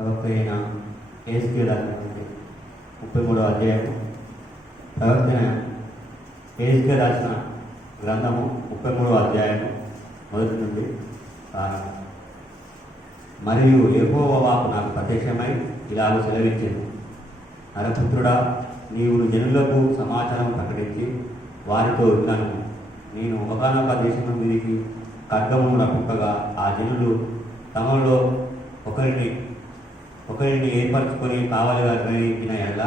ప్రవక్త అయిన యేసుకి రాసిన 33వ అధ్యాయము. ప్రవక్త యేసుకి రాసిన గ్రంథము 33వ అధ్యాయము మొదటి నుండి ప్రారంభం. మరియు యెహోవా వాక్కు నాకు ప్రత్యక్షమై ఇలాగ సెలవిచ్చెను, నరపుత్రుడా, నీవు జనులకు సమాచారం ప్రకటించి వారితో ఉన్నాను, నేను ఒకనొక దేశం మీదికి ఖడ్గము రప్పింపగా ఆ జనులు తమలో ఒకరిని ఏర్పరచుకొని కావలిగా గ్రహించిన ఎడల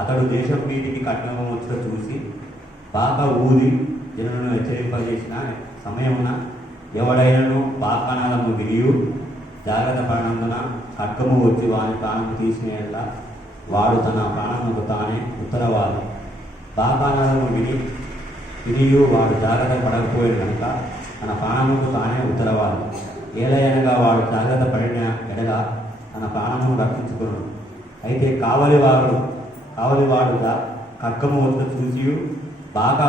అతడు దేశం మీదికి ఖడ్గము వచ్చుట చూసి బాగా ఊది జనులను హెచ్చరింపజేసిన సమయమున ఎవడైనను బాకానాదము విరియు జాగ్రత్త పడినందున ఖడ్గము వచ్చి వాని ప్రాణము తీసిన ఎడల వాడు తన ప్రాణముకు తానే ఉత్తరవాది. బాకానాదము వినియు వాడు జాగ్రత్త పడకపోయాడు కనుక తన ప్రాణముకు తానే ఉత్తరవాది. ఏలయనగా వాడు జాగ్రత్త పడిన ఎడల తన ప్రాణమును రక్షించుకున్నాడు. అయితే కావలివాడుగా ఖడ్గము వచ్చి చూసి బాగా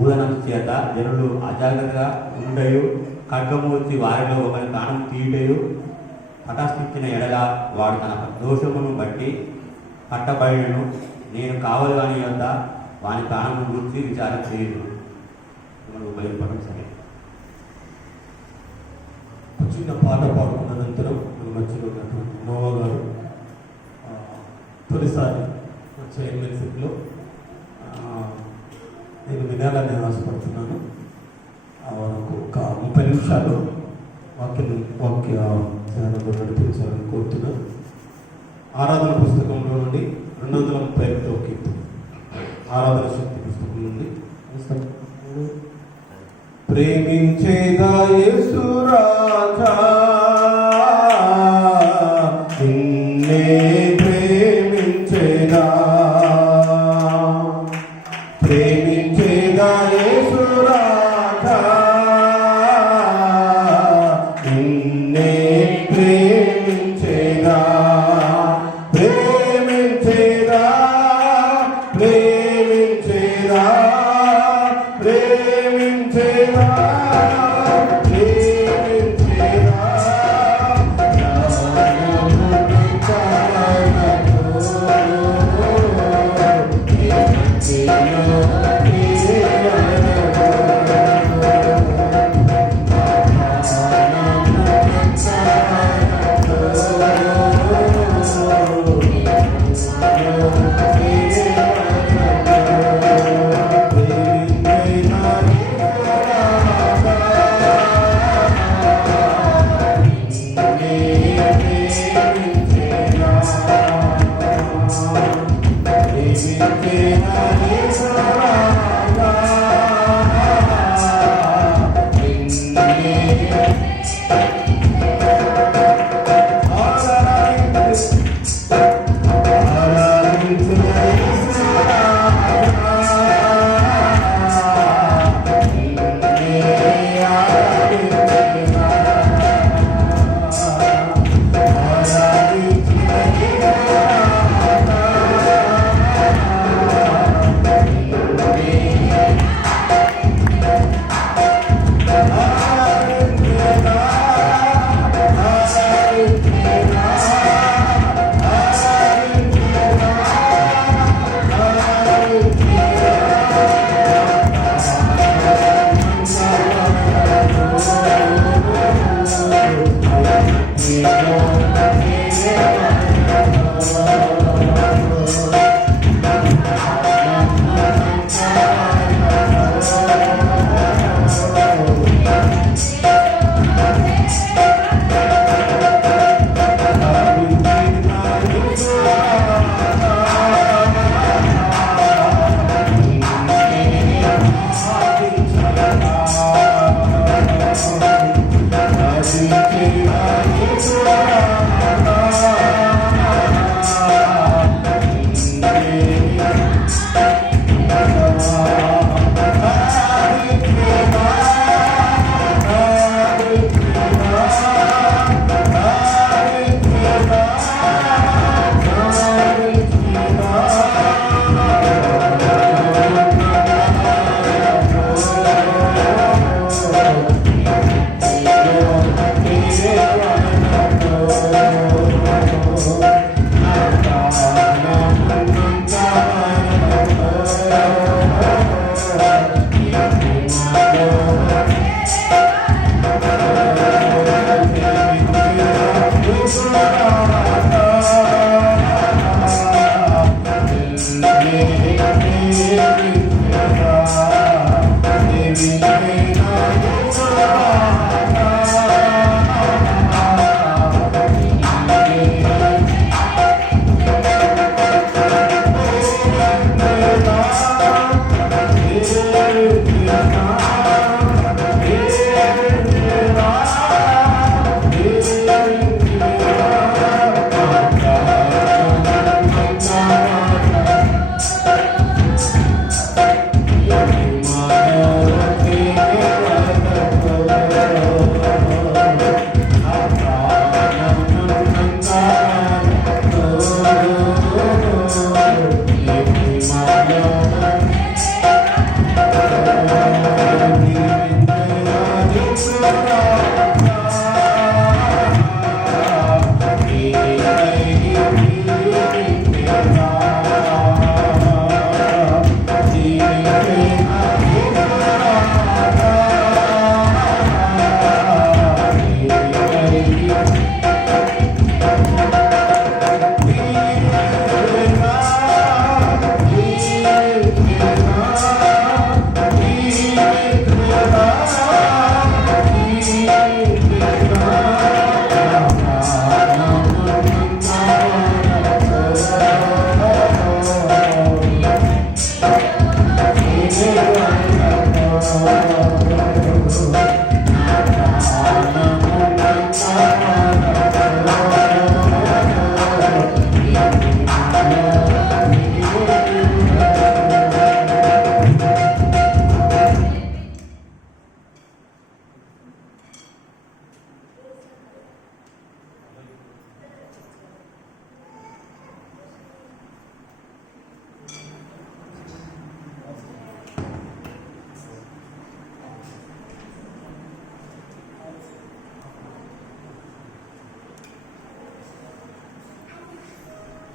ఊదనం చేత జనులు అజాగ్రత్తగా ఉండయు ఖడ్గము వచ్చి వారిలో ఒకరి ప్రాణం తీయుటయు హఠాస్థించిన ఎడల వాడు తన దోషమును బట్టి పట్టబడినను నేను కావలి వాని యొద్ద వాని ప్రాణమును గురించి విచారం చేయదు. మనం బయలుపడడం సరే. చిన్న పాట పాడుకున్న అనంతరం మన మధ్యలో ఉన్నటువంటి నోవా గారు తొలిసారి చైర్మన్షిప్లో నేను వినాలని ఆశపడుతున్నాను. ఒక 30 నిమిషాలు వాక్య ధ్యానంలో నడిపించాలని కోరుతున్నాను. ఆరాధన పుస్తకంలో నుండి 231వ కీర్తన, ఆరాధన శక్తి పుస్తకం నుండి. ప్రేమించేదా యేసు రాజా, నిన్నే ప్రేమించేదా, ప్రేమించేదా యేసు రాజా, నిన్నే ప్రేమించేదా, ప్రేమించేదా, ప్రేమించేదా, ప్రేమించేదా,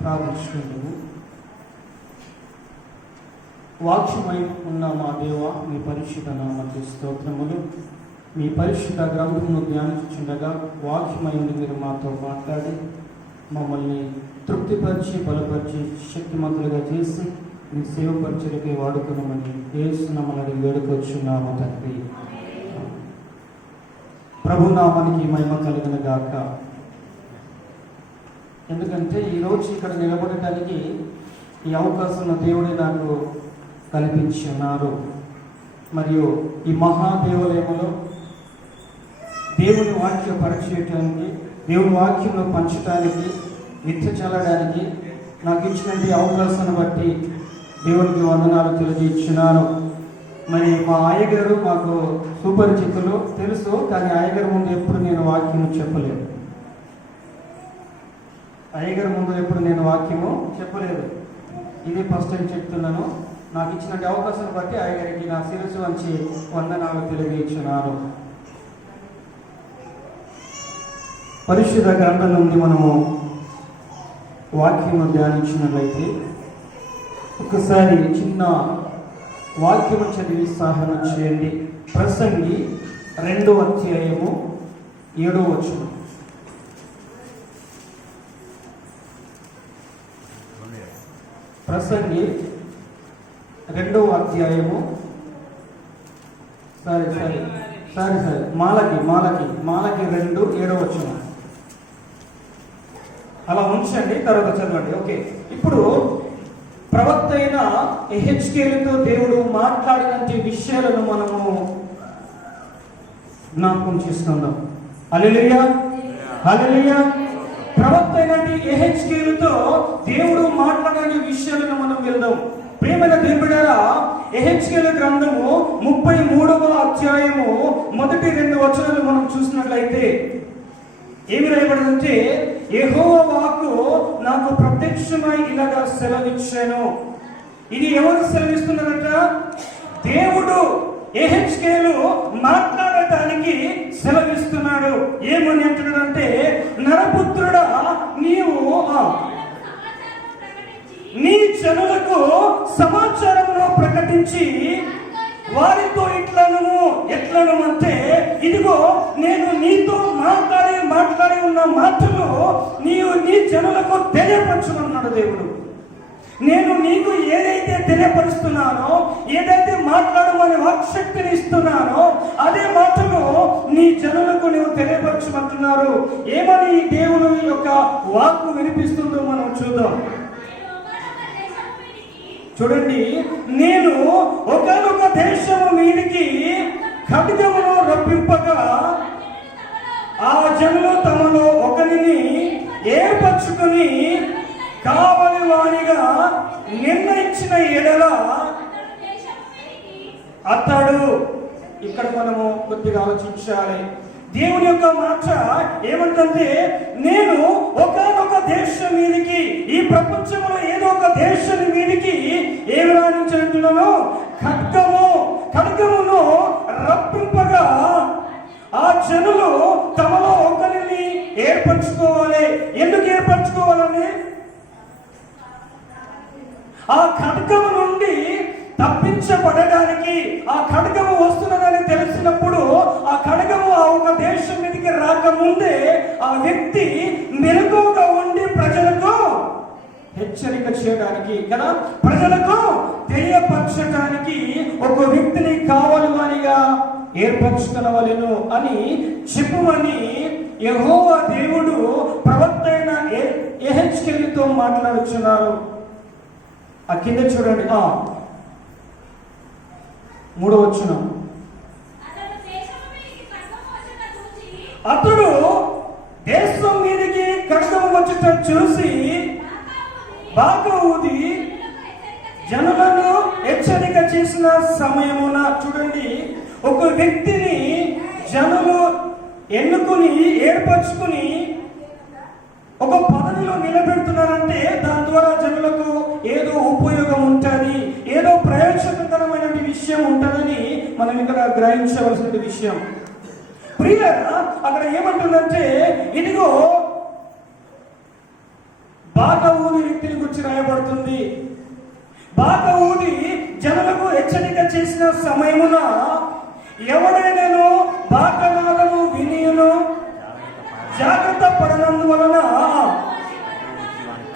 ప్రార్థించుకుంటున్నాము. వాక్యమై ఉన్న మా దేవ, మీ పరిశుద్ధ నామమునకు స్తోత్రములు. మీ పరిశుద్ధ గ్రంథమును ధ్యానించుచుండగా వాక్యమై ఉండి మీరు మాతో మాట్లాడి మమ్మల్ని తృప్తిపరిచి బలపరిచి శక్తిమంతులుగా చేసి మీ సేవ పరిచయకి వాడుకున్నామని యేసు నామమున వేడుకొచ్చున్నాము తండ్రి. ప్రభునామానికి మహిమ కలుగును గాక. ఎందుకంటే ఈరోజు ఇక్కడ నిలబడటానికి ఈ అవకాశం దేవుడే నాకు కల్పించి ఉన్నారు. మరియు ఈ మహాదేవాలయంలో దేవుని వాక్య పరిచయటానికి, దేవుని వాక్యంలో పంచడానికి, విత్త చల్లడానికి నాకు ఇచ్చినటువంటి అవకాశాన్ని బట్టి దేవునికి వందనాలు తెలియజేస్తున్నాను. మరి మా అయ్యగారు మాకు సుపరిచితులు తెలుసు, కానీ అయ్యగారు ముందు ఎప్పుడు నేను వాక్యము చెప్పలేదు. అయ్యగారు ముందు ఎప్పుడు నేను వాక్యము చెప్పలేదు. ఇది ఫస్ట్ టైం చెప్తున్నాను. నాకు ఇచ్చిన అవకాశాన్ని బట్టి అయ్యగారికి నా శిరస్సు వంచి వందనాలు తెలియజేస్తున్నాను. పరిశుద్ధ గ్రంథం నుండి మనము వాక్యము ధ్యానించినట్లయితే ఒకసారి చిన్న వాక్యము చదివి సహాయం చేయండి. ప్రసంగి 2వ అధ్యాయము 7వ వచనం. ప్రసంగి 2వ అధ్యాయము మాలకి 2 7వ వచనం. అలా ఉంచండి, తర్వాత చదవండి. ఓకే, ఇప్పుడు ప్రవక్త అయిన యెహెజ్కేలుతో దేవుడు మాట్లాడినంత విషయాలను మనము జ్ఞాపకం చేసుకుందాం. హల్లెలూయా, హల్లెలూయా. ప్రవక్త అయినటువంటి యెహెజ్కేలుతో దేవుడు మాట్లాడిన విషయాలను మనం వెళ్దాం. ప్రియమైన దేవుడారా, యెహెజ్కేలు గ్రంథము 33వ అధ్యాయము మొదటి 2 వచనాలు మనం చూసినట్లయితే ఏమి రాయబడిందంటే, యెహోవా వాక్కు నాకు ప్రత్యక్షమై ఇలాగా సెలవిచ్చాను. ఇది ఎవరు సెలవిస్తున్నారట? దేవుడు యెహెజ్కేలు మాట్లాడటానికి సెలవిస్తున్నాడు. ఏమని అంటున్నాడంటే, నరపుత్రుడా, నీవు నీ జనులకు సమాచారమును ప్రకటించి వారితో ఎట్లను అంటే, ఇదిగో నేను నీతో మాట్లాడి ఉన్న మాటలు నీవు నీ జనులకు తెలియపరచుకున్నాడు దేవుడు. నేను నీకు ఏదైతే తెలియపరుస్తున్నానో, ఏదైతే మాట్లాడమని వాక్శక్తిని ఇస్తున్నానో అదే మాటలు నీ జనులకు నువ్వు తెలియపరచమంటున్నారు. ఏమని ఈ దేవుని యొక్క వాక్కు వినిపిస్తుందో మనం చూద్దాం. చూడండి, నేను ఒకానొక దేశము మీదికి ఖడ్గమును రప్పింపగా ఆ జనులు తమలో ఒకరిని ఏర్పరచుకుని కావలి వానిగా నిర్ణయించిన ఎడల అతడు, ఇక్కడ మనము కొద్దిగా ఆలోచించాలి. దేవుని యొక్క మాట ఏమంటే, నేను ఒకానొక దేశం మీదికి, ఈ ప్రపంచంలో ఏదో ఒక దేశం మీదికి ఏమి రాణించినట్టున్నాను, ఖడ్గమును రప్పింపగా ఆ జనులు తమలో ఒకరిని ఏర్పరచుకోవాలి. ఎందుకు ఏర్పరచుకోవాలని? ఆ ఖడ్గము నుండి తప్పించబడడానికి, ఆ ఖడ్గము వస్తున్నదని తెలిసినప్పుడు, ఆ ఖడ్గము ఆ ఒక దేశం మీదకి రాకముందే ఆ వ్యక్తి మెలకువగా ఉండి ప్రజలకు హెచ్చరిక చేయడానికి కదా, ప్రజలకు తెలియపరచడానికి ఒక వ్యక్తిని కావాలిగా ఏర్పరచుకునవలెను అని చెప్పుమని యెహోవా దేవుడు ప్రవక్త అయిన యెహెజ్కేలుతో మాట్లాడుచున్నారు. ఆ కింద చూడండి, 3వ వచనం. అతడు దేశం మీదకి ఖడ్గము వచ్చుట చూసి బాగా ఊది జనులను హెచ్చరిక చేసిన సమయమున, చూడండి, ఒక వ్యక్తిని జనులు ఎన్నుకుని ఏర్పరచుకుని ఒక పదవిలో నిలబెడుతున్నారంటే దాని ద్వారా జనులకు ఏదో ఉపయోగం ఉంటుంది, ఏదో ప్రయోజనకరమైన విషయం ఉంటుందని మనం ఇక్కడ గ్రహించవలసిన విషయం. ప్రియులారా, అక్కడ ఏమంటుందంటే, ఇదిగో బాగా ఊది వ్యక్తిని గురించి రాయబడుతుంది. బాగా ఊది జనులకు హెచ్చరిక చేసిన సమయమున ఎవడైనాను బాకానాదము వినియును జాగ్రత్త పడనందువలన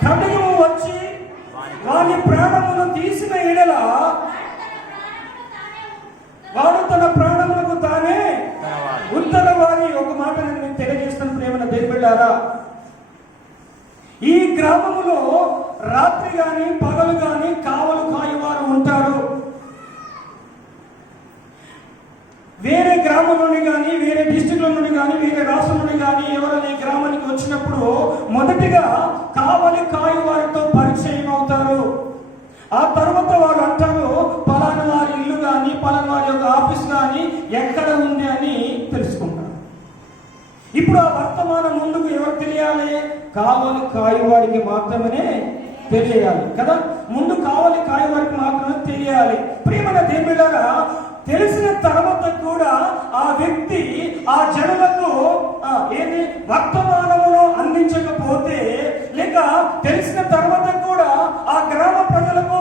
ఖడ్గము వచ్చి వాని ప్రాణమును తీసిన ఎడల వాడు తన ప్రాణములకు తానే ఉత్తరవాది. ఒక మాట నేను తెలియజేస్తాను ప్రేమన దేవుళ్ళారా, ఈ గ్రామములో రాత్రి గాని పగలు గాని కావలు కాయవారు ఉంటారు. వేరే గ్రామం నుండి కానీ, వేరే డిస్ట్రిక్ట్ల నుండి కానీ, వేరే రాష్ట్రం నుండి కానీ ఎవరైనా ఈ గ్రామానికి వచ్చినప్పుడు మొదటిగా కావలి కాయు వారితో పరిచయం అవుతారు. ఆ తర్వాత వాళ్ళు అంటారు, పలానా వారి ఇల్లు కానీ, పలానా వారి యొక్క ఆఫీస్ కానీ ఎక్కడ ఉంది అని తెలుసుకుంటారు. ఇప్పుడు ఆ వర్తమానం ముందుకు ఎవరు తెలియాలి? కావలి కాయవాడికి మాత్రమే తెలియాలి కదా. ముందు కావలి కాయవాడికి మాత్రమే తెలియాలి. ప్రియమైన దేవుళ్ళారా, తెలిసిన తర్వాత కూడా ఆ వ్యక్తి ఆ జనులకు ఏది వర్తమానమును అందించకపోతే, లేక తెలిసిన తర్వాత కూడా ఆ గ్రామ ప్రజలకు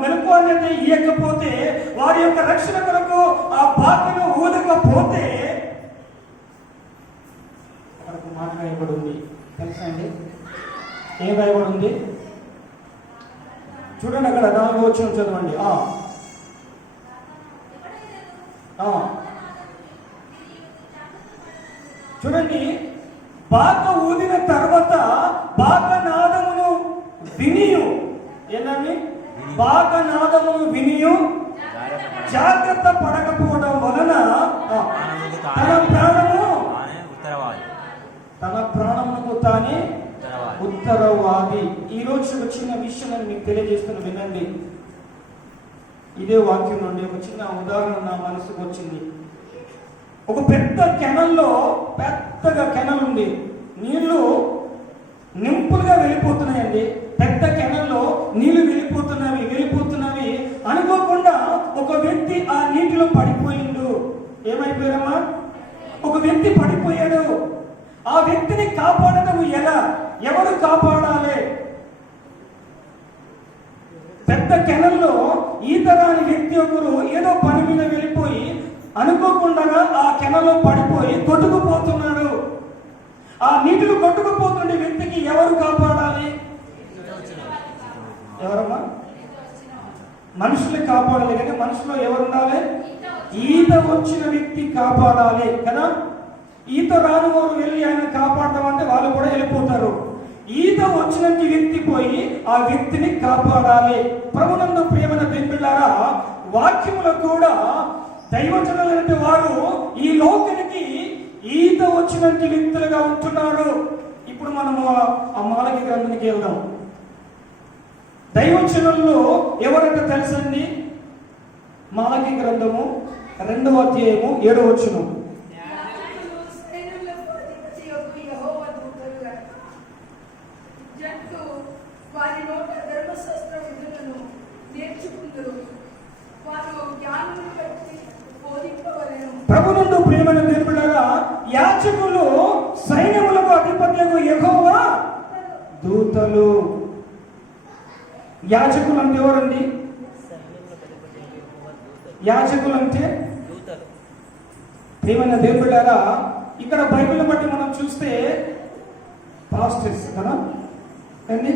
మెలకు అనేది ఇవ్వకపోతే, వారి యొక్క రక్షణ కొరకు ఆ బాధను ఊదకపోతే, అక్కడికి మాట రాయబడి ఉంది తెలుసా అండి? ఏం రాయబడి ఉంది చూడండి, అక్కడ 4వ వచనం చదవండి. చూడండి, బాగా ఊదిన తర్వాత బాగా నాదమును వినియు, ఏంటండి? బాగా నాదమును వినియు జాగ్రత్త పడకపోవడం వలన తన ప్రాణమునకు తానే ఉత్తరవాది. ఈ రోజు ఒక చిన్న విషయం మీకు తెలియజేస్తున్న వినండి. ఇదే వాక్యం నుండి ఒక చిన్న ఉదాహరణ నా మనసుకు వచ్చింది. ఒక పెద్ద కెనల్లో పెద్దగా కెనల్ ఉంది, నీళ్లు నింపులుగా వెళ్ళిపోతున్నాయండి. పెద్ద కెనల్లో నీళ్లు వెళ్ళిపోతున్నవి అనుకోకుండా ఒక వ్యక్తి ఆ నీటిలో పడిపోయిండు. ఏమైపోయారమ్మా? ఒక వ్యక్తి పడిపోయాడు. ఆ వ్యక్తిని కాపాడటం ఎలా? ఎవరు కాపాడాలి? పెద్ద కెనల్లో ఈత రాని వ్యక్తి ఒకరు ఏదో పని మీద వెళ్ళిపోయి అనుకోకుండా ఆ కెనలో పడిపోయి కొట్టుకుపోతున్నాడు. ఆ నీటిలో కొట్టుకుపోతుండే వ్యక్తికి ఎవరు కాపాడాలి? ఎవరమ్మా? మనుషులు కాపాడాలి, కానీ మనుషులో ఎవరు ఉండాలి? ఈత వచ్చిన వ్యక్తి కాపాడాలి కదా. ఈత రాని వారు వెళ్ళి ఆయన కాపాడడం అంటే వాళ్ళు కూడా వెళ్ళిపోతారు. ఈత వచ్చిన వ్యక్తి పోయి ఆ వ్యక్తిని కాపాడాలి. ప్రభునందు ప్రియమైన బిడ్డలారా, వాక్యములో కూడా దైవజనులైన వారు ఈ లోకానికి ఈత వచ్చిన వ్యక్తులుగా ఉంటున్నారు. ఇప్పుడు మనము ఆ మాలకి గ్రంథానికి వెళ్దాం. దైవజనుల్లో ఎవరంటే తెలుసండి? మాలకి గ్రంథము 2వ అధ్యాయము 7వ వచనం. ప్రభునందు ప్రియమైన దేవులారా, యాజకులు సైన్యములకు అధిపత్యకు యెహోవా దూతలు. యాజకులు అంటే ఎవరండి? యాజకులు అంటే ప్రియమైన దేవులారా, ఇక్కడ బైబిల్ బట్టి మనం చూస్తే పాస్టర్స్ కదా అండి,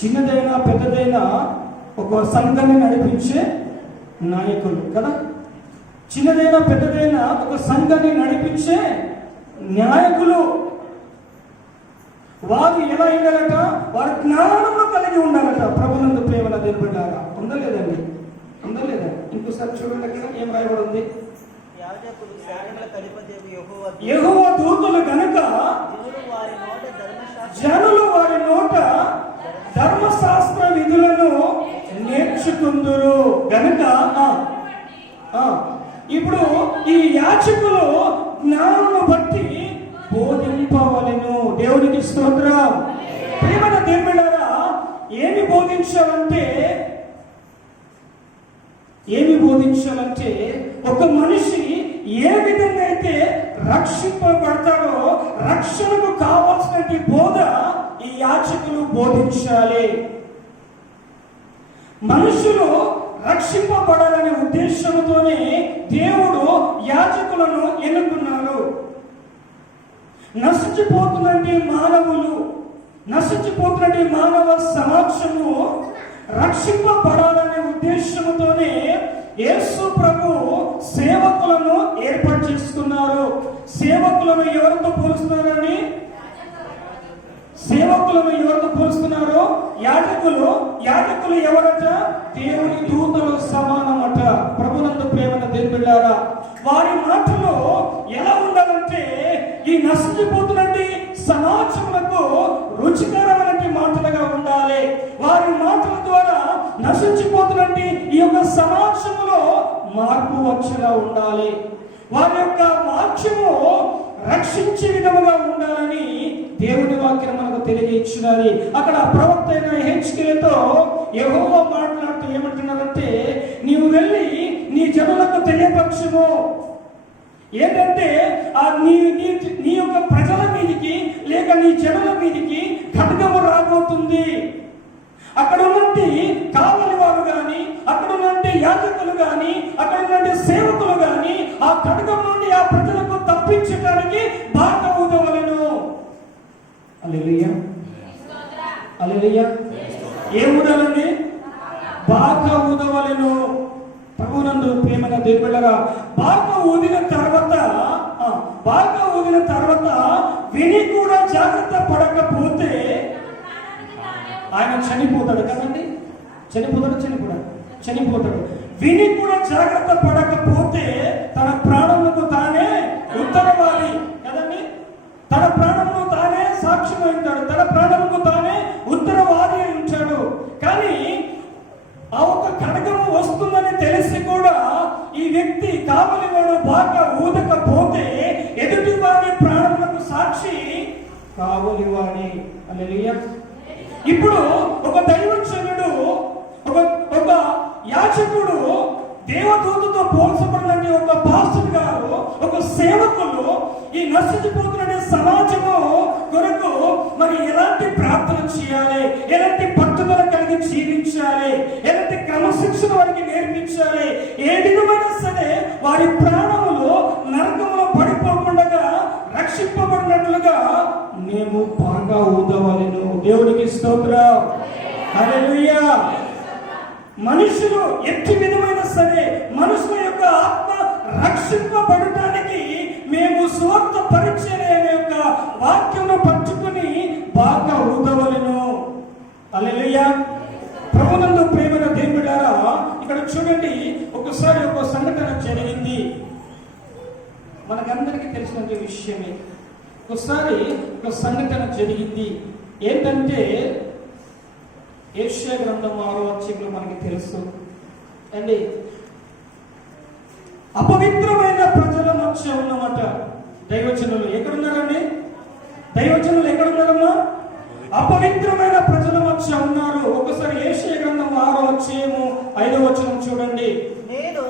చిన్నదైనా పెద్దదైనా ఒక సంఘాన్ని నడిపించే నాయకులు కదా. చిన్నదైనా పెద్దదైనా ఒక సంఘాన్ని నడిపించే నాయకులు. వారు ఎలా ఉండాలట? వారు జ్ఞానము కలిగి ఉండాలట. ప్రభునందు ప్రేమల దేవుడారా, ఉందా లేదండి? ఉందా లేదా? ఇంకోసారి చూడండి, అక్కడ ఏం రాయబడి ఉంది? యెహోవా దూతలు గనుక జనులు వారి నోట ధర్మశాస్త్ర విధులను నేర్చుకుందురు గనుక. ఇప్పుడు ఈ యాజకులు జ్ఞానమును బట్టి బోధింపవలెను. దేవునికి స్తోత్రం. ప్రియమైన దేవులారా, ఏమి బోధించాలంటే ఒక మనిషి ఏ విధంగా అయితే రక్షింపబడతాడో రక్షణకు కావాల్సిన బోధ ఈ యాజకులు బోధించాలి. మనుషులు రక్షింపబడాలనే ఉద్దేశంతోనే దేవుడు యాజకులను ఎన్నుకున్నారు. నశించిపోతున్నటువంటి మానవ సమాజము రక్షింపబడాలనే ఉద్దేశంతోనే యేసు ప్రభు సేవకులను ఏర్పాటు చేసుకున్నారు. సేవకులను ఎవరితో పోలుస్తున్నారని? సేవకులను ఎవరితో పోలుస్తున్నారు? యాజకులు ఎవరట? దేవుని దూతలు సమానమట. ప్రభునందు ప్రేమన దేవులారా, వారి మాటలు ఎలా ఉండాలంటే ఈ నశించిపోతున్నటువంటి సమాజములకు రుచికరమైన మాటలుగా ఉండాలి. వారి మాటల ద్వారా నశించిపోతున్నటువంటి ఈ యొక్క సమాజంలో మార్పు వచ్చేలా ఉండాలి. వారి యొక్క వాక్యము రక్షించే విధముగా ఉండాలని దేవుని వాక్యం మనకు తెలియజేస్తున్నది. అక్కడ ప్రవక్త అయిన యెహెజ్కేలుతో యెహోవా మాట్లాడుతూ ఏమంటున్నారంటే, నీవు వెళ్ళి నీ జనులకు తెలియపరచుము. ఏంటంటే నీ యొక్క ప్రజల మీదికి లేక నీ జనుల మీదికి ఖడ్గము రాబోతుంది. అక్కడ ఉన్నట్టు కావలి వారు కానీ, అక్కడ ఉన్నట్టు యాజకులు కానీ, అక్కడ ఉన్నట్టు సేవకులు కానీ ఆ ఖడ్గం నుండి ఆ ప్రజలకు తప్పించడానికి బాగా ఊదవలెను. హల్లెలూయా, హల్లెలూయా. ఏం ఊదాలండి? బాగా ఊదవలెను. ప్రభునందు ప్రేమన దేవుళ్ళరా, బాగా ఊదిన తర్వాత విని కూడా జాగ్రత్త పడకపోతే ఆయన చనిపోతాడు కదండి. చనిపోతాడు. విని కూడా జాగ్రత్త పడకపోతే తన ప్రాణములకు తానే ఉత్తరవాది కదండి. తన ప్రాణమును తానే సాక్ష్యం ఉంటాడు. తన ప్రాణముకు తానే ఉత్తరవాది అయి ఉంటాడు. కానీ ఆ ఒక ఖడ్గము వస్తుందని తెలిసి కూడా ఈ వ్యక్తి కావలివాడు బాగా ఊదకపోతే ఎదుటి వారి ప్రాణములకు సాక్షి కావలివాడి. హల్లెలూయా. ఇప్పుడు ఒక దైవజనుడు, ఒక యాజకుడు దేవదూతతో పోల్చబడిన ఒక పాస్టర్ గారు, ఒక సేవకులు ఈ నశించిపోతున్న సమాజము కొరకు మరి ఎలాంటి ప్రార్థన చేయాలి, ఎలాంటి పట్టుదల కలిగి జీవించాలి, ఎలాంటి క్రమశిక్షణ వారికి నేర్పించాలి, ఏ విధమైన సరే వారి ప్రాణములు నరకములో పడిపోకుండా రక్షింపబడినట్లుగా మేము బాగా ఊదవలెను. దేవునికి స్తోత్రం. హల్లెలూయా. మనుషులు ఎట్టి విధమైన సరే మనుషుల యొక్క ఆత్మ రక్షింపబడటానికి మేము సువార్త పరిచర్య అనే యొక్క వాక్యమును పట్టుకుని బాగా ఊదవలెను. హల్లెలూయా. ప్రభునందు ప్రేమైన దేవుడారా, ఇక్కడ చూడండి, ఒకసారి ఒక సంఘటన జరిగింది. మనకందరికీ తెలిసిన విషయమే. ఒకసారి ఒక సంఘటన జరిగింది. ఏంటంటే యెషయా గ్రంథం 6వ అధ్యాయంలో మనకి తెలుసు అండి, అపవిత్రమైన ప్రజల మధ్య ఉన్నమాట. దైవజనులు ఎక్కడున్నారండి? దైవజనులు ఎక్కడున్నారమ్మా? అపవిత్రమైన ప్రజల మధ్య ఉన్నారు. ఒకసారి యెషయా గ్రంథం 6వ అధ్యాయము 5వ వచనం చూడండి. నేను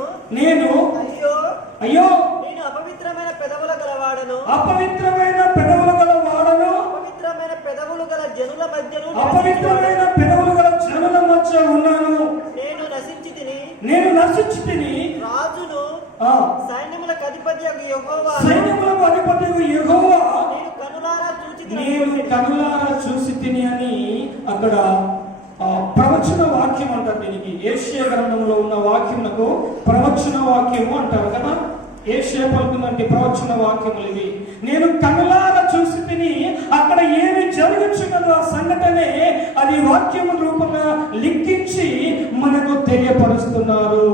అయ్యో నేను అపవిత్రమైన పెదవుల గలవాడను, అపవిత్రమైన పెదవులు గల వాడను, అపవిత్రమైన పెదవులు గల జనుల మధ్యను, అపవిత్రమైన పెదవులు గల జనుల మధ్య ఉన్నాను. నేను నశించి తిని రాజును సైన్యములకు అధిపతి యెహోవా నేను కనులారా చూసి తిని అని అక్కడ ప్రవచన వాక్యం అంటారు. దీనికి యెషయా గ్రంథంలో ఉన్న వాక్యములకు ప్రవచన వాక్యము అంటారు కదా. యెషయా పలుకున్నటువంటి ప్రవచన వాక్యములు ఇవి. నేను కనులారా చూసి తిని అక్కడ ఏమి జరుగుతున్నదో ఆ సంఘటనే అది వాక్యము రూపంగా లిఖించి మనకు తెలియపరుస్తున్నారు.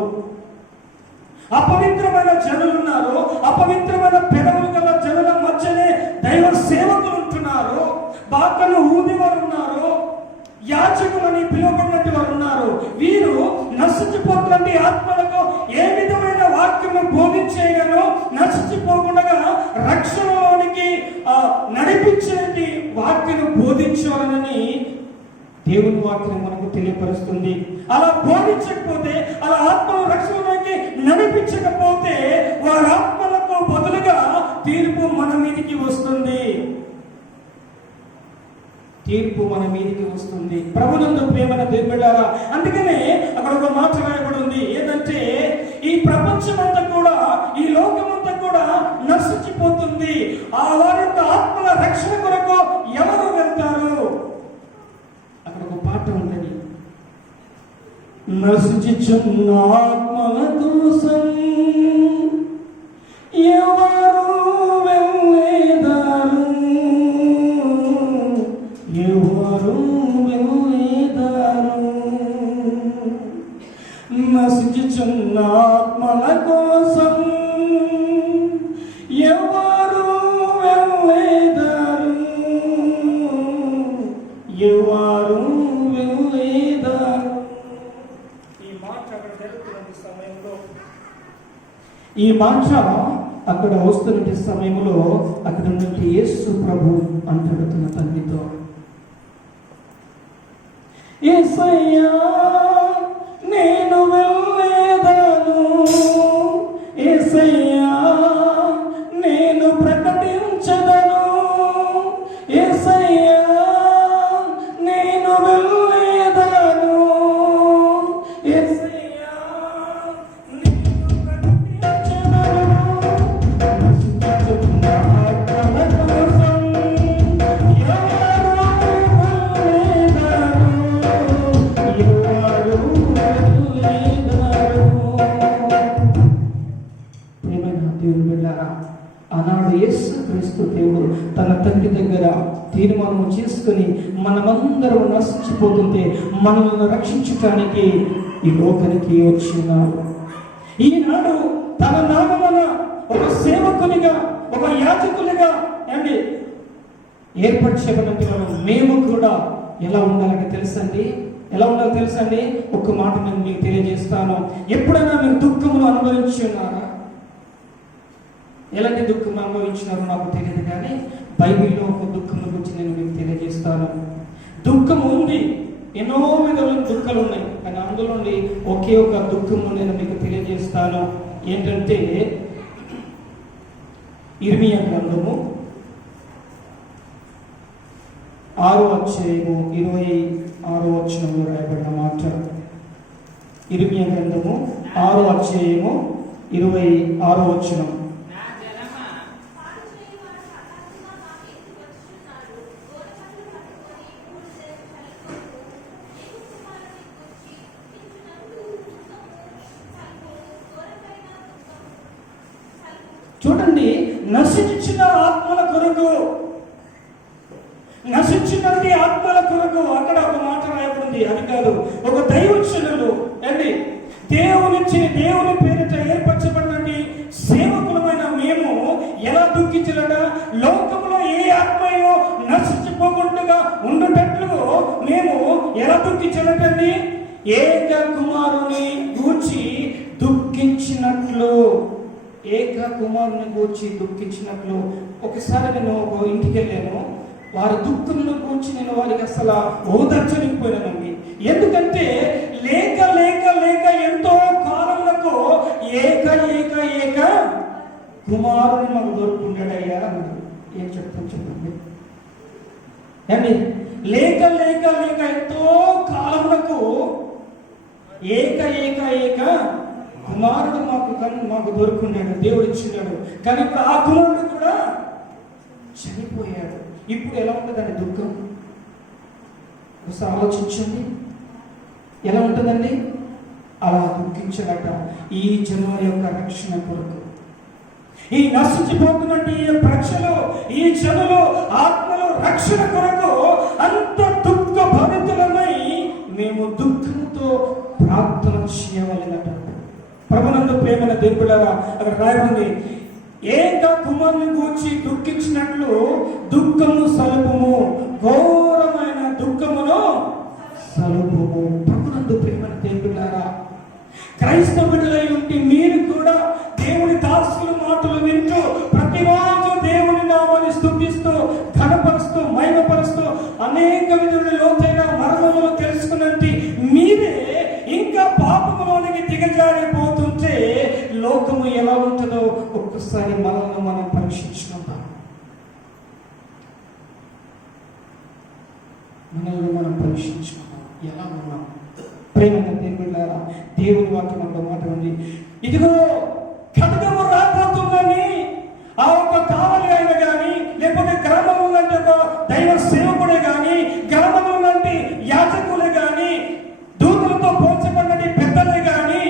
అపవిత్రమైన జనులు ఉన్నారు, అపవిత్రమైన పెదవులు గల జనుల మధ్యనే దైవ సేవకులు ఉంటున్నారు, బాకను ఊదివారు ఉన్నారు, యాచకులని పిలువబడినట్టు వారు ఉన్నారు. వీరు నశించిపోతున్న ఆత్మలకు ఏ విధమైన వాక్యము బోధించేయగలరో, నశించిపోకుండా రక్షణలోనికి నడిపించేది వాక్యను బోధించాలని దేవుని వాక్యం మనకు తెలియపరుస్తుంది. అలా బోధించకపోతే, అలా ఆత్మను రక్షణలోకి నడిపించకపోతే వారి ఆత్మలకు బదులుగా తీర్పు మన మీదికి వస్తుంది. తీర్పు మన మీదికి వస్తుంది. ప్రభునందు ప్రేమైన దేవుడారా, అందుకనే అక్కడ ఒక మాట రాయబడి ఉంది. ఏంటంటే ఈ ప్రపంచమంతా కూడా, ఈ లోకమంతా కూడా నశించిపోతుంది. ఆ వారి యొక్క ఆత్మల రక్షణ కొరకు ఎవరు వెళ్తారు? అక్కడ ఒక పాట ఉన్నది. నశించుచున్న ఆత్మల కోసం ఎవరు వెళ్ళేదారు, ఎవరు వెళ్ళేదారు. నశించుచున్న ఆత్మల కోసం ఎవరు వెళ్ళేదారు, ఎవరు వెళ్ళేదారు. ఈ మాట అక్కడ జరుగుతున్న సమయంలో, ఈ మాట అక్కడ వస్తున్న సమయంలో అక్కడ నుండి యేసు ప్రభు అంటాడు తన తండ్రితో, యేసయ్యా నేను వెళ్ళేదాను, యేసయ్యా నేను ప్రకటించదను, యేసయ్యా నేను వెళ్ళేదాను, యేసయ్యా నేను ప్రకటించదను. నశించుచున్న ఆత్మల కోసం ఎవరు వెళ్ళేదారు, ఎవరు వెళ్ళేదారు. ప్రియమైన దేవుని బిడ్డలారా, ఆనాడు యేసుక్రీస్తు దేవుడు తన తండ్రి దగ్గర తీర్మానం చేసుకుని మనమందరం నశించిపోతుంటే మనల్ని రక్షించటానికి ఈ లోకానికి వచ్చినాడు. ఈనాడు తన నామమున ఒక సేవకునిగా, ఒక యాజకునిగా అండి ఏర్పరచబడిన మేము కూడా ఎలా ఉండాలని తెలుసండి? ఎలా ఉండాలో తెలుసండి? ఒక్క మాట నేను మీకు తెలియజేస్తాను. ఎప్పుడైనా మీరు దుఃఖమును అనుభవించి ఉన్నారా? ఎలాంటి దుఃఖం అనుభవించినారో నాకు తెలియదు, కానీ బైబిల్లో ఒక దుఃఖం గురించి నేను మీకు తెలియజేస్తాను. దుఃఖం ఉంది, ఎన్నో విధమైన దుఃఖాలు ఉన్నాయి, కానీ అందులో నుండి ఒకే ఒక దుఃఖము నేను మీకు తెలియజేస్తాను. ఏంటంటే ఇర్మియా గ్రంథము 6వ అధ్యాయము 26వ వచనంలో రాయబడిన మాట. ఇర్మియా గ్రంథము 6వ అధ్యాయము 26వ వచనం. చూడండి, నశించిన ఆత్మల కొరకు, నశించినటువంటి ఆత్మల కొరకు అక్కడ ఒక మాట రాయబడింది. అది కాదు, ఒక దైవజనులు అండి, దేవుని పేరిట ఏర్పరచబడినటువంటి సేవకులమైన మేము ఎలా దుఃఖించాలట? లోకంలో ఏ ఆత్మయో నశించిపోకుండా ఉండేటట్లు మేము ఎలా దుఃఖించాలంటండి? ఏక కుమారుని గూర్చి దుఃఖించినట్లు, ఏక కుమారుని గూర్చి దుఃఖించినట్లు. ఒకసారి నేను ఒక ఇంటికి వెళ్ళాను, వారి దుఃఖంలో కూర్చి నేను వారికి అసలు ఓదార్చలేకపోయానండి. ఎందుకంటే లేక లేక లేక ఎంతో కాలంలో ఏక ఏక ఏక కుమారుని మాకు దొరుకుంటాడయ్యా అన్నాడు. ఏం చెప్తాను చెప్పండి అండి? లేక లేక లేక ఎంతో కాలంలో ఏక ఏక ఏక కుమారుడు మాకు దొరుకున్నాడు, దేవుడు ఇచ్చినాడు. కానీ ఇప్పుడు ఆ కుమారుడు కూడా చనిపోయాడు. ఇప్పుడు ఎలా ఉంటుందండి దుఃఖం? ఒకసారి ఆలోచించండి, ఎలా ఉంటుందండి? అలా దుఃఖించగట ఈ జనుల యొక్క రక్షణ కొరకు. ఈ నశించిపోతున్నట్టు ఈ ప్రజలు, ఈ జనులు ఆత్మలు రక్షణ కొరకు అంత దుఃఖ భరితులమై మేము దుఃఖంతో ప్రార్థన చేయవలెనట. ప్రభునందు ప్రేమైన దేవుడారా, అక్కడ రాయబడింది, ఏక కుమారుని గూర్చి దుఃఖించినట్లు దుఃఖము సలుపుము, ఘోరమైన దుఃఖమును సలుపుము. ప్రభునందు ప్రేమైన దేవుడారా, క్రైస్తవ బిడ్డలై ఉంటే మీరు కూడా దేవుని దాసుల మాటలు వింటూ ప్రతిరోజు దేవుని నామాన్ని స్తుతిస్తూ ఘనపరుస్తూ మహిమపరుస్తూ అనేక విధుల లోతైన మర్మములు తెలుసుకున్నట్టు మీరే ఇంకా పాపములోనికి దిగజారిపోతుంటే లోకము ఎలా ఉంటుందో ఒక్కసారి మనల్ని మనం పరీక్షించుకుందాం. మనల్ని మనం పరీక్షించుకుందాం, ఎలా ఉన్నాం? ప్రేమైన దేవుళ్ళారా, దేవుని వాక్యంలో మాట ఉంది, ఇదిగో ఖడ్గము రాబోతుందని ఆ ఒక కావలి అయిన కానీ, లేకపోతే గ్రామంలో అంటే ఒక దైవ సేవకుడే కానీ, గ్రామంలో లాంటి యాజకులే కానీ, దూతలతో పోల్చబడిన పెద్దలే కానీ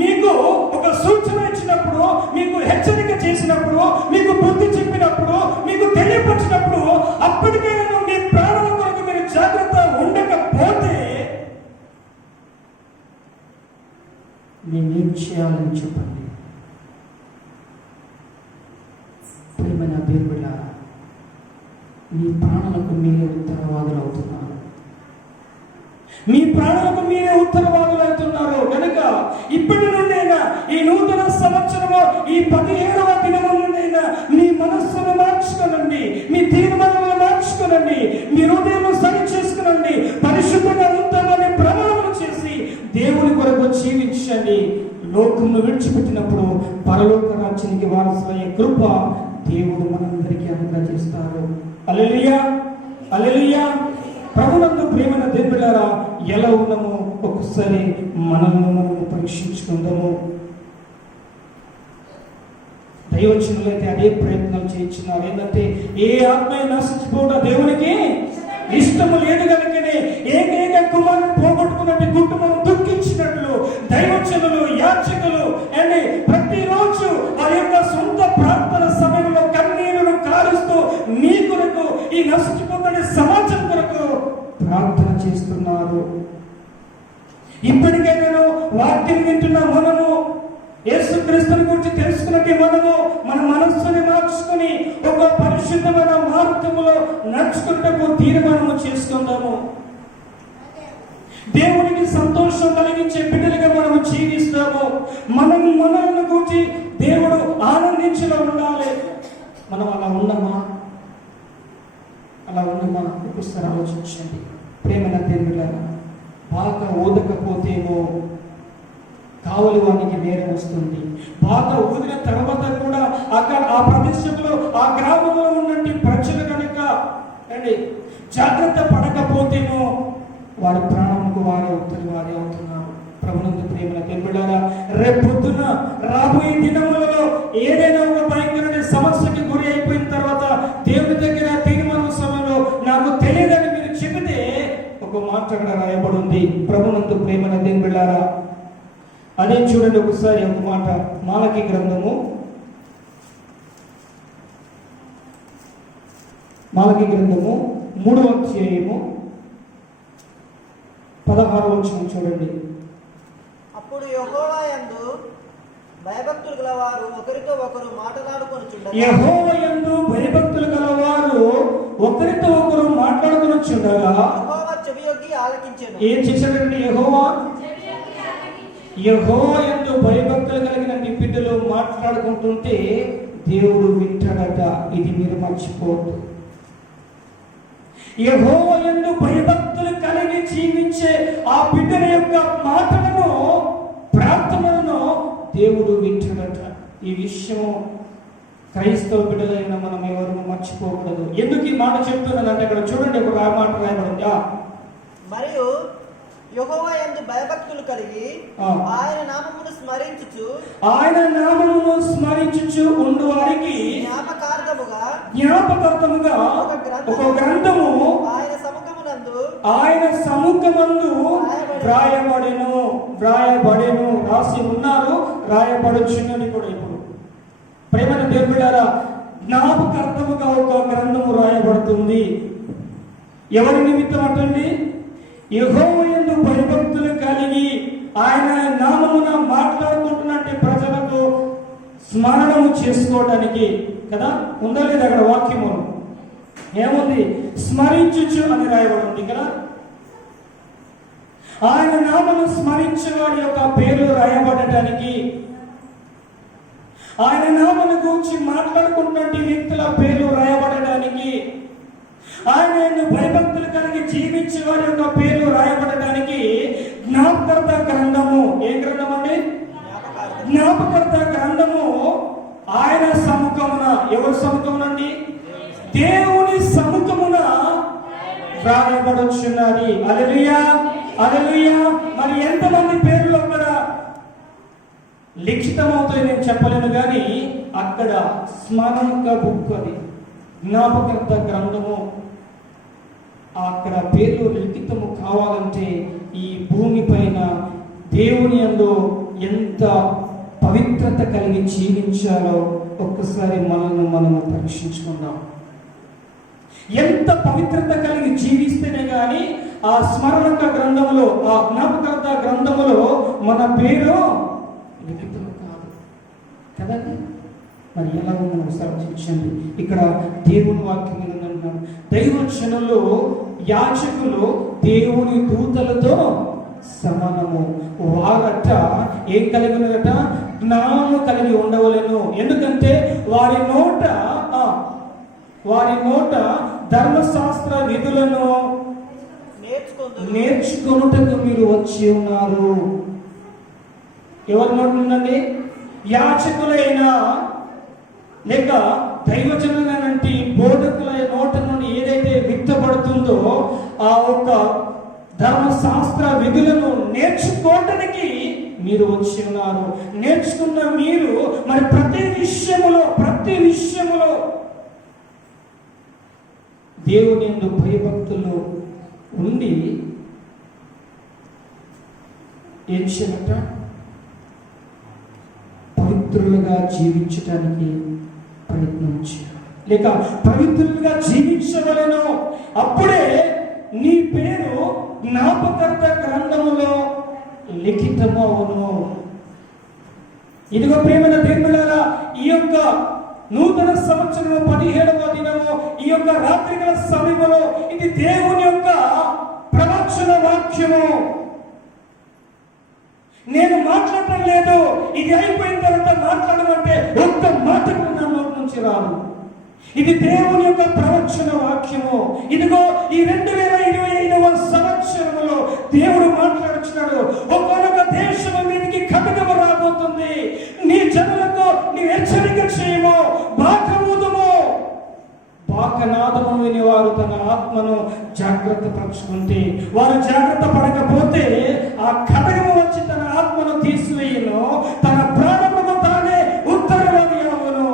మీకు ఒక సూచన ఇచ్చినప్పుడు, మీకు హెచ్చరిక చేసినప్పుడు, మీకు బుద్ధి చెప్పినప్పుడు, మీకు తెలియపరిచినప్పుడు అప్పటికైనా మీ ప్రాణాల కొరకు మీరు జాగ్రత్త ఉండకపోతే మేమేం చేయాలని చెప్పండి. ప్రియమైన దేవుళ్ళారా, మీ ప్రాణాలకు మీరే ఉత్తరవాదులు అవుతున్నారు. మీ ప్రాణాలకు మీరే ఉత్తరవాదులు అవుతున్నారు కనుక ఇప్పటి నుండైనా, ఈ నూతన సంవత్సరము ఈ 17వ దినము నుండైనా మీ మనస్సును మార్చుకోనండి, మీ తీర్మానాలను మార్చుకోనండి, మీ హృదయం సరి చేసుకునండి, పరిశుభ్రంగా ఉంటామని ప్రమాణం చేసి దేవుని కొరకు జీవించండి. లోకమును విడిచిపెట్టినప్పుడు పరలోక రాజ్యానికి వారసులయ్యే కృప దేవుడు మనందరికీ అనుగ్రహిస్తారు. హల్లెలూయా, హల్లెలూయా. ప్రభునందు ప్రేమైన దేవుళ్ళారా, ఎలా ఉన్నామో ఒకసారి మనల్ని మనం పరీక్షించుకుందాము. దైవజనులైతే అదే ప్రయత్నం చేయించినారు. ఏంటంటే ఏ ఆత్మ నశించిపోవడం దేవునికి ఇష్టము లేదు కనుకనే ఏకైక కుమారుని పోగొట్టుకున్నట్టు కుటుంబం దుఃఖించినట్లు దైవజనులు, యాజకులు అండ్ ప్రతిరోజు వారి యొక్క సొంత ప్రార్థన సమయంలో కన్నీరును కారుస్తూ మీ కొరకు, ఈ నశించిపోతున్న సమాజం కొరకు ప్రార్థన చేస్తున్నారు. ఇప్పటికైనా వాక్యం వింటున్న మనము, యేసుక్రీస్తుని గురించి తెలుసుకున్నట్టు మనము మన మనస్సుని మార్చుకుని ఒక పరిశుద్ధమైన మార్గములో నడుచుకుంటూ తీర్మానము చేసుకుందాము. దేవునికి సంతోషం కలిగించే బిడ్డలుగా మనము జీవిస్తాము. మనల్ని గురించి దేవుడు ఆనందించలో ఉండాలి. మనం అలా ఉన్నామా? అలా ఉన్నామా? ఒకసారి ఆలోచించండి. ప్రేమైన దేవుళ్ళారా, బాగా ఊదకపోతేమో కావలి వానికి నేరం వస్తుంది. బాగా ఊదిన తర్వాత కూడా అక్కడ ఆ ప్రదేశంలో, ఆ గ్రామంలో ఉన్నటువంటి ప్రజలు కనుక అండి జాగ్రత్త పడకపోతేమో వారి ప్రాణముకు వారే అవుతున్నారు. ప్రభునందు ప్రేమల దేవుళ్ళారా, రేపొద్దున రాబోయే దినములలో ఏదైనా ఒక భయంకరమైన సమస్యకి గురి అయిపోయిన తర్వాత దేవుని దగ్గర తీర్మానం సమయంలో నాకు తెలియదని మీరు చెబితే ఒక మాట అక్కడ రాయబడి ఉంది. ప్రభునందు ప్రేమల దేవుళ్ళారా, అదే చూడండి ఒకసారి ఒక మాట, మాలకి గ్రంథము మలాకి గ్రంథము 3వ అధ్యాయము 16వ వచనం చూడండి. అప్పుడు యెహోవా యందు భయభక్తులు గలవారు ఒకరితో ఒకరు మాట్లాడుకొనుచుండగా యెహోవా యందు భయభక్తులు గలవారు ఒకరితో ఒకరు మాట్లాడుకొనుచుండగా యెహోవా చెవియొగ్గి ఆలకించెను. ఏం చేశాడండి యెహోవా? యెహోవా యందు భయభక్తులు కలిగిన బిడ్డలు మాట్లాడుకుంటుంటే దేవుడు వింటాడట. ఇది మీరు మర్చిపోవద్దు. యెహోవా యందు భయభక్తులు కలిగి జీవించే ఆ బిడ్డల యొక్క మాటలను, ప్రార్థనలను దేవుడు వింటాడట. ఈ విషయం క్రైస్తవ బిడ్డలైన మనం ఎవరు మర్చిపోకూడదు. ఎందుకు ఈ మాట చెప్తున్నానంటే అక్కడ చూడండి, ఒక మాట రాయబడింది. మరియు యెహోవా యందు భయభక్తులు కలిగి ఆయన నామమును స్మరించుచు ఉండు వారికి జ్ఞాపకార్థముగా ఒక గ్రంథము ఆయన సముఖమందు వ్రాయబడెను రాసి ఉన్నారు, రాయబడుచున్నది కూడా. ఇప్పుడు ప్రేమైన దేవుడారా, జ్ఞాపకార్థముగా ఒక గ్రంథము రాయబడుతుంది. ఎవరి నిమిత్తం అంటండి? యెహోవా యందు భయభక్తులు కలిగి ఆయన నామమున మాట్లాడుకుంటున్నట్టు ప్రజలకు స్మరణము చేసుకోవడానికి కదా. ఉందా లేదా అక్కడ వాక్యము? ఏముంది? స్మరించుచు అని రాయబడింది కదా. ఆయన నామను స్మరించే వారి యొక్క పేర్లు రాయబడటానికి, ఆయన నామను గురించి మాట్లాడుకున్నటువంటి వ్యక్తుల పేర్లు రాయబడడానికి, ఆయన భయభక్తులు కలిగి జీవించే వారి యొక్క పేర్లు రాయబడడానికి జ్ఞాపకర్త గ్రంథము. ఏ గ్రంథం అండి? జ్ఞాపకర్త గ్రంథము ఆయన సముఖమున, ఎవరి సముఖమునండి? దేవుని సముఖమున రాయబడుచున్నది. హల్లెలూయా, హల్లెలూయా. మరి ఎంతమంది పేర్లు అక్కడ లిఖితమవుతాయి నేను చెప్పలేను, కానీ అక్కడ స్మరణక బుక్, అది జ్ఞాపకర్త గ్రంథము. అక్కడ పేర్లు లిఖితము కావాలంటే ఈ భూమి పైన దేవుని యందు ఎంత పవిత్రత కలిగి జీవించాలో ఒక్కసారి మనల్ని మనము పరీక్షించుకుందాం. ఎంత పవిత్రత కలిగి జీవిస్తేనే కానీ ఆ స్మరణక గ్రంథములో, ఆ జ్ఞాపకర్త గ్రంథములో మన పేరు లిఖితము కాదు కదండి. మరి ఎలా ఉందని ఒకసారి ఆలోచించండి. ఇక్కడ దేవుని వాక్యం ఏంటంటున్నాడు? దైవజనులు, యాజకులు దేవుని దూతలతో సమానము. వారట ఏం కలిగి ఉన్నదట? జ్ఞానము కలిగి ఉండవలెను. ఎందుకంటే వారి నోట ధర్మశాస్త్ర విధులను నేర్చుకొనుటకు మీరు వచ్చి ఉన్నారు. ఎవరి నోట ఉందండి? యాజకులైన లేక దైవజనులైనటువంటి బోధకుల నోట నుండి ఏదైతే విత్తబడుతుందో ఆ ఒక్క ధర్మశాస్త్ర విధులను నేర్చుకోవడానికి మీరు వచ్చి ఉన్నారు. నేర్చుకున్న మీరు మరి ప్రతి విషయములో దేవుని యందు భయభక్తులు ఉండి ఏం చేయాలట? పవిత్రులుగా జీవించడానికి ప్రయత్నం చేయాలి, లేక పవిత్రులుగా జీవించవలెను. అప్పుడే నీ పేరు జ్ఞాపకర్త గ్రంథములో లిఖితము అవును. ఇదిగో ప్రియమైన దేవులారా, ఈ యొక్క నూతన సంవత్సరం 17వ దినము, ఈ యొక్క రాత్రికాల సమయంలో ఇది దేవుని యొక్క ప్రవచన వాక్యము. నేను మాట్లాడటం లేదు, ఇది అయిపోయిన తర్వాత మాట్లాడమంటే ఒక్క మాట నా నోటి నుంచి రాదు. ఇది దేవుని యొక్క ప్రవచన వాక్యము. ఇదిగో ఈ 2025వ సంవత్సరంలో దేవుడు మాట్లాడుచున్నాడు. ఒక్కొక్క దేశం మీదకి ఖడ్గము రాబోతుంది. నీ జనులకు నీ హెచ్చరిక చేయము, బాకమూదము. బాకనాదము విని వారు తన ఆత్మను జాగ్రత్త పరుచుకుంటే, వారు జాగ్రత్త పడకపోతే ఆ ఖడ్గము వచ్చి తన ఆత్మను తీసివేయను, తన ప్రాణమును తానే ఉత్తరవాది అవును.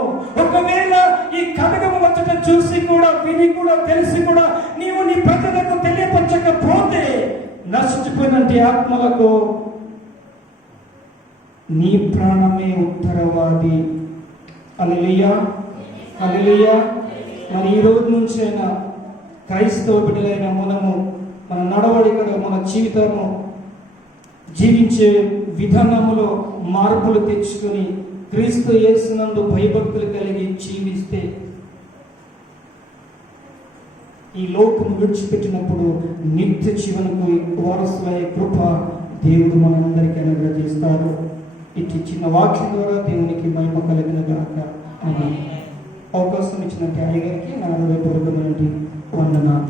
ఒకవేళ ఈ ఖడ్గము వచ్చటం చూసి కూడా, విని కూడా, తెలిసి కూడా నీవు నీ ప్రజలకు తెలియపరచకపోతే నశించిపోయినటువంటి ఆత్మలకు నీ ప్రాణమే ఉత్తరవాది. హల్లెలూయా, హల్లెలూయా. మరి ఈ రోజు నుంచి అయినా క్రైస్తవ బిడ్డలైన మనము మన నడవడికలో మన జీవితము జీవించే విధానములో మార్పులు తెచ్చుకొని క్రీస్తు యేసునందు భయభక్తులు కలిగి జీవిస్తే ఈ లోకము విడిచిపెట్టినప్పుడు నిత్య జీవనకు వారసులయ్యే కృప దేవుడు మనందరికీ అనుగ్రహిస్తారు. ఇటు చిన్న వాక్యం ద్వారా దేవునికి మహిమ కలిగిన గాక. అవకాశం ఇచ్చినట్టు అయ్యగారికి నా హృదయపూర్వకమైన వందనాలు.